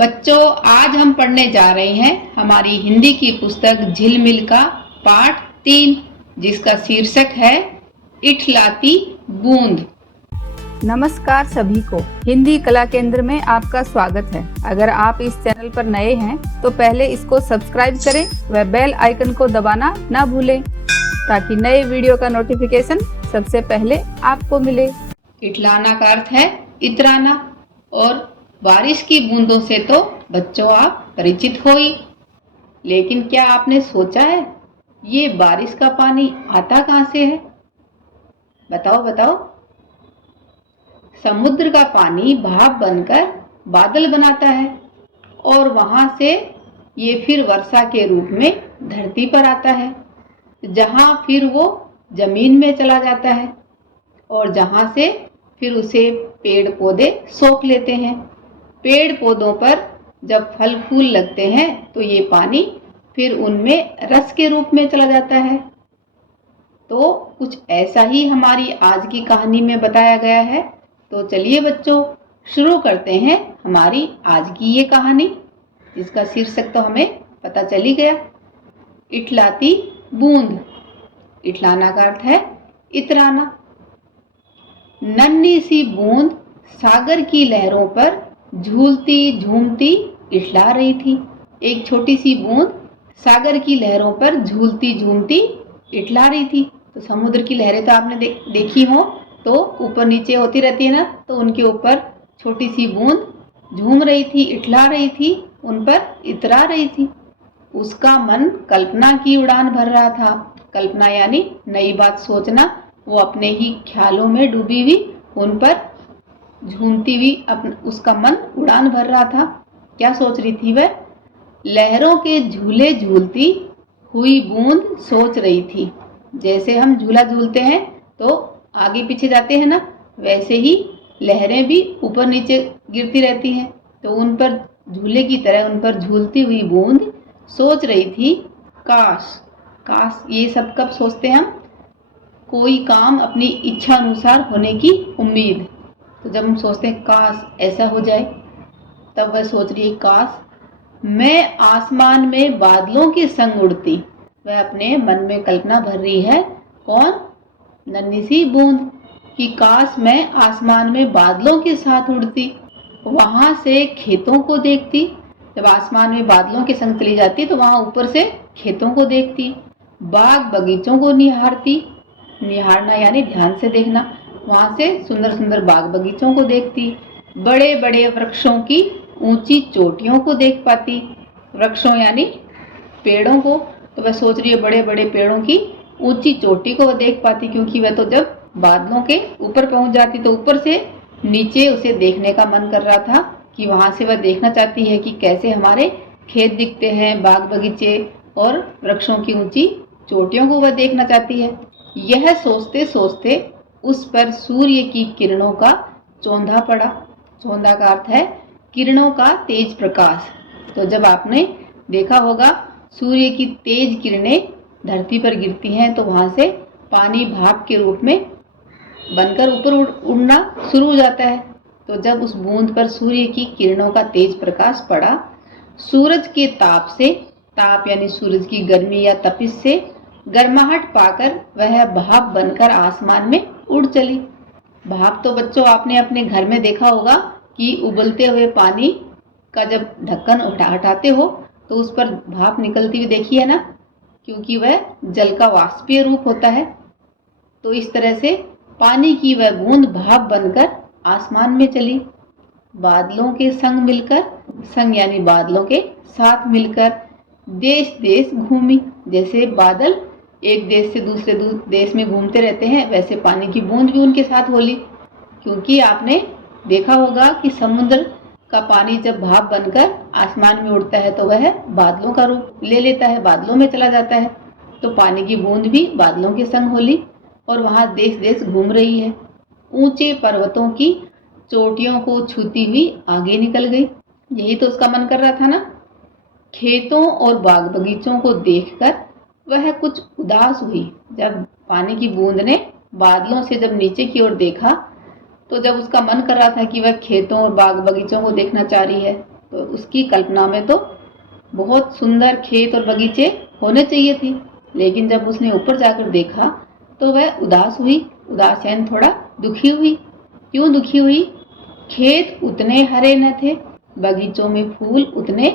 बच्चों, आज हम पढ़ने जा रहे हैं हमारी हिंदी की पुस्तक झिलमिल का पाठ 3, जिसका शीर्षक है इठलाती बूंद। नमस्कार सभी को, हिंदी कला केंद्र में आपका स्वागत है। अगर आप इस चैनल पर नए हैं तो पहले इसको सब्सक्राइब करें व बेल आइकन को दबाना ना भूलें ताकि नए वीडियो का नोटिफिकेशन सबसे पहले आपको मिले। इठलाना का अर्थ है इतराना और बारिश की बूंदों से तो बच्चों आप परिचित हो ही, लेकिन क्या आपने सोचा है ये बारिश का पानी आता कहाँ से है? बताओ बताओ। समुद्र का पानी भाप बनकर बादल बनाता है और वहां से ये फिर वर्षा के रूप में धरती पर आता है, जहां फिर वो जमीन में चला जाता है और जहां से फिर उसे पेड़ पौधे सोख लेते हैं। पेड़ पौधों पर जब फल फूल लगते हैं तो ये पानी फिर उनमें रस के रूप में चला जाता है। तो कुछ ऐसा ही हमारी आज की कहानी में बताया गया है। तो चलिए बच्चों, शुरू करते हैं हमारी आज की ये कहानी, जिसका शीर्षक तो हमें पता चल ही गया, इठलाती बूंद। इठलाना का अर्थ है इतराना। नन्ही सी बूंद सागर की लहरों पर झूलती झूमती इठला रही थी। एक छोटी सी बूंद सागर की लहरों पर झूलती झूमती इठला रही थी। तो समुद्र की लहरें तो आपने देखी हो, तो ऊपर नीचे होती रहती है ना, तो उनके ऊपर छोटी सी बूंद झूम रही थी, इठला रही थी, उन पर इतरा रही थी। उसका मन कल्पना की उड़ान भर रहा था। कल्पना यानी नई बात सोचना। वो अपने ही ख्यालों में डूबी हुई उन पर झूमती हुई उसका मन उड़ान भर रहा था। क्या सोच रही थी वह? लहरों के झूले झूलती हुई बूंद सोच रही थी। जैसे हम झूला झूलते हैं तो आगे पीछे जाते हैं ना, वैसे ही लहरें भी ऊपर नीचे गिरती रहती हैं। तो उन पर झूले की तरह उन पर झूलती हुई बूंद सोच रही थी, काश काश। ये सब कब सोचते हैं हम? कोई काम अपनी इच्छा अनुसार होने की उम्मीद। तो जब हम सोचते हैं काश ऐसा हो जाए, तब वह सोच रही है, काश मैं आसमान में बादलों के संग उड़ती। वह अपने मन में कल्पना भर रही है। कौन? नन्ही सी बूंद कि काश मैं आसमान में बादलों के साथ उड़ती, वहां से खेतों को देखती। जब आसमान में बादलों के संग चली जाती तो वहां ऊपर से खेतों को देखती, बाग बगीचों को निहारती। निहारना यानी ध्यान से देखना। वहां से सुंदर सुंदर बाग बगीचों को देखती, बड़े बड़े वृक्षों की ऊंची चोटियों को देख पाती। वृक्षों यानी पेड़ों को। तो वह सोच रही है बड़े बड़े पेड़ों की ऊंची चोटी को वह देख पाती, क्योंकि वह तो जब बादलों के ऊपर पहुंच जाती तो ऊपर से नीचे उसे देखने का मन कर रहा था, कि वहां से वह देखना चाहती है कि कैसे हमारे खेत दिखते हैं, बाग बगीचे और वृक्षों की ऊंची चोटियों को वह देखना चाहती है। यह सोचते सोचते उस पर सूर्य की किरणों का चौंधा पड़ा। चौंधा का अर्थ है किरणों का तेज प्रकाश। तो जब आपने देखा होगा सूर्य की तेज किरणें धरती पर गिरती हैं तो वहां से पानी भाप के रूप में बनकर ऊपर उड़ना शुरू हो जाता है। तो जब उस बूंद पर सूर्य की किरणों का तेज प्रकाश पड़ा, सूरज के ताप से, ताप यानी सूरज की गर्मी या तपिश से गर्माहट पाकर वह भाप बनकर आसमान में उड़ चली। भाप तो बच्चों आपने अपने घर में देखा होगा कि उबलते हुए पानी का जब ढक्कन हटाते हो तो उस पर भाप निकलती हुई देखी है ना, क्योंकि वह जल का वाष्पीय रूप होता है। तो इस तरह से पानी की वह बूंद भाप बनकर आसमान में चली, बादलों के संग मिलकर, संग यानी बादलों के साथ मिलकर देश देश घूमी। जैसे बादल एक देश से दूसरे देश में घूमते रहते हैं, वैसे पानी की बूंद भी उनके साथ होली। क्योंकि आपने देखा होगा कि समुद्र का पानी जब भाप बनकर आसमान में उड़ता है तो वह बादलों का रूप ले लेता है, बादलों में चला जाता है। तो पानी की बूंद भी बादलों के संग होली और वहां देश देश घूम रही है। ऊंचे पर्वतों की चोटियों को छूती हुई आगे निकल गई। यही तो उसका मन कर रहा था ना। खेतों और बाग बगीचों को देखकर वह कुछ उदास हुई। जब पानी की बूंद ने बादलों से जब नीचे की ओर देखा तो जब उसका मन कर रहा था कि वह खेतों और बाग बगीचों को देखना चाह रही है, तो उसकी कल्पना में तो बहुत सुंदर खेत और बगीचे होने चाहिए थे, लेकिन जब उसने ऊपर जाकर देखा तो वह उदास हुई, उदास यानी थोड़ा दुखी हुई। क्यों दुखी हुई? खेत उतने हरे न थे, बगीचों में फूल उतने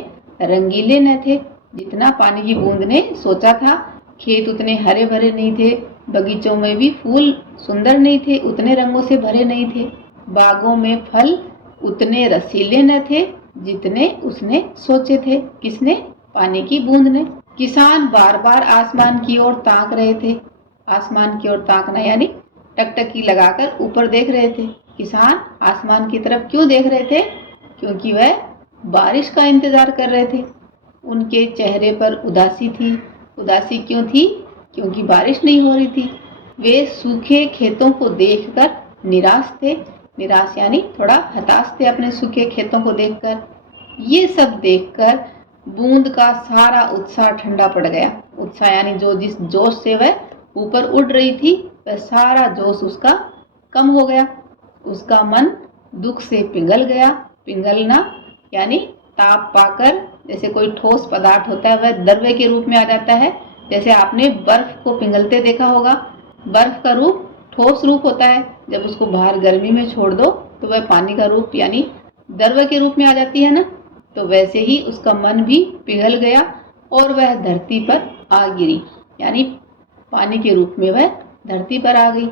रंगीले न थे जितना पानी की बूंद ने सोचा था। खेत उतने हरे भरे नहीं थे, बगीचों में भी फूल सुंदर नहीं थे, उतने रंगों से भरे नहीं थे, बागों में फल उतने रसीले न थे जितने उसने सोचे थे। किसने? पानी की बूंद ने। किसान बार बार आसमान की ओर ताक रहे थे। आसमान की ओर ताकना यानी टकटकी लगाकर ऊपर देख रहे थे। किसान आसमान की तरफ क्यों देख रहे थे? क्योंकि वह बारिश का इंतजार कर रहे थे। उनके चेहरे पर उदासी थी। उदासी क्यों थी? क्योंकि बारिश नहीं हो रही थी। वे सूखे खेतों को देखकर निराश थे। निराश यानी थोड़ा हताश थे अपने सूखे खेतों को देखकर। ये सब देखकर बूंद का सारा उत्साह ठंडा पड़ गया। उत्साह यानी जिस जोश से वह ऊपर उड़ रही थी, वह सारा जोश उसका कम हो गया। उसका मन दुख से पिघल गया। पिघलना यानी ताप पाकर जैसे कोई ठोस पदार्थ होता है वह द्रव्य के रूप में आ जाता है। जैसे आपने बर्फ को पिघलते देखा होगा। बर्फ का रूप ठोस रूप होता है, जब उसको बाहर गर्मी में छोड़ दो तो वह पानी का रूप यानी द्रव्य के रूप में आ जाती है ना। तो वैसे ही उसका मन भी पिघल गया और वह धरती पर आ गिरी, यानी पानी के रूप में वह धरती पर आ गई।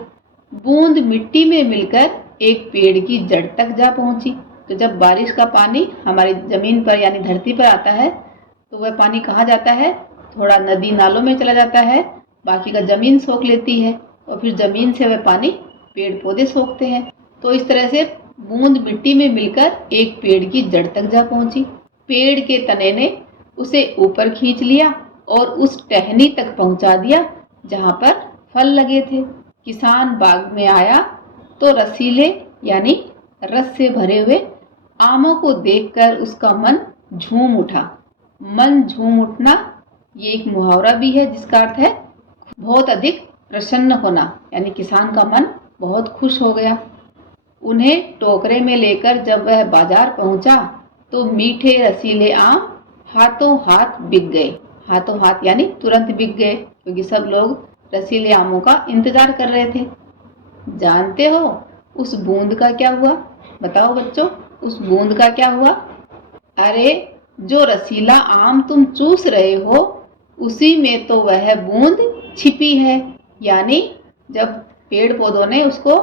बूंद मिट्टी में मिलकर एक पेड़ की जड़ तक जा पहुंची। तो जब बारिश का पानी हमारी जमीन पर यानी धरती पर आता है तो वह पानी कहाँ जाता है? थोड़ा नदी नालों में चला जाता है, बाकी का जमीन सोख लेती है और फिर जमीन से वह पानी पेड़ पौधे सोखते हैं। तो इस तरह से बूंद मिट्टी में मिलकर एक पेड़ की जड़ तक जा पहुंची। पेड़ के तने ने उसे ऊपर खींच लिया और उस टहनी तक पहुंचा दिया जहां पर फल लगे थे। किसान बाग में आया तो रसीले यानी रस से भरे हुए आमों को देखकर उसका मन झूम उठा। मन झूम उठना ये एक मुहावरा भी है जिसका अर्थ है बहुत अधिक प्रसन्न होना, यानी किसान का मन बहुत खुश हो गया। उन्हें टोकरे में लेकर जब वह बाजार पहुंचा तो मीठे रसीले आम हाथों हाथ बिक गए। हाथों हाथ यानी तुरंत बिक गए, क्योंकि सब लोग रसीले आमों का इंतजार कर रहे थे। जानते हो उस बूंद का क्या हुआ? बताओ बच्चों, उस बूंद का क्या हुआ? अरे जो रसीला आम तुम चूस रहे हो उसी में तो वह बूंद छिपी है। यानी जब पेड़ पौधों ने उसको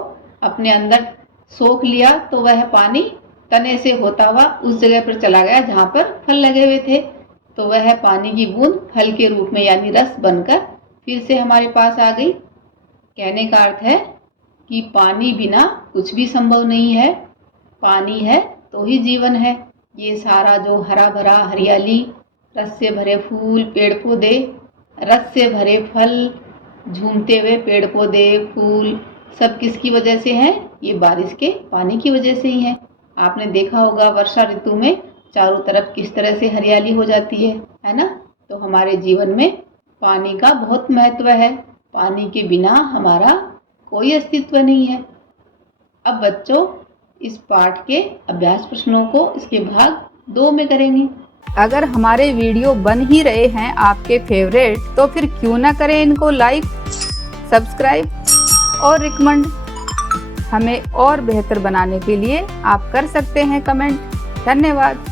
अपने अंदर सोख लिया तो वह पानी तने से होता हुआ उस जगह पर चला गया जहाँ पर फल लगे हुए थे। तो वह पानी की बूंद फल के रूप में यानी रस बनकर फिर से हमारे पास आ गई। कहने का अर्थ है कि पानी बिना कुछ भी संभव नहीं है। पानी है तो ही जीवन है। ये सारा जो हरा भरा हरियाली, रस से भरे फूल, पेड़ पौधे, रस से भरे फल, झूमते हुए पेड़ पौधे, फूल, सब किसकी वजह से हैं? ये बारिश के पानी की वजह से ही है। आपने देखा होगा वर्षा ऋतु में चारों तरफ किस तरह से हरियाली हो जाती है ना। तो हमारे जीवन में पानी का बहुत महत्व है। पानी के बिना हमारा कोई अस्तित्व नहीं है। अब बच्चों इस पाठ के अभ्यास प्रश्नों को इसके भाग 2 में करेंगे। अगर हमारे वीडियो बन ही रहे हैं आपके फेवरेट, तो फिर क्यों ना करें इनको लाइक, सब्सक्राइब और रिकमेंड। हमें और बेहतर बनाने के लिए आप कर सकते हैं कमेंट। धन्यवाद।